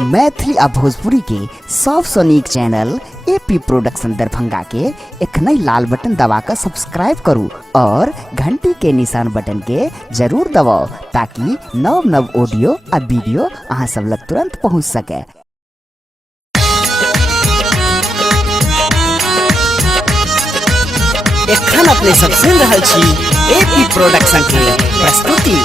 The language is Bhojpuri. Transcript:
मैथिली आ भोजपुरी के सबसे नीक चैनल एपी प्रोडक्शन दरभंगा के एखनई लाल बटन दबाकर सब्सक्राइब करू और घंटी के निशान बटन के जरूर दबाओ ताकि नव नव ऑडियो आ वीडियो अहाँ सब लग तुरंत पहुंच सके। एखन अपने सब सुन रहल छी एपी प्रोडक्शन के प्रस्तुति।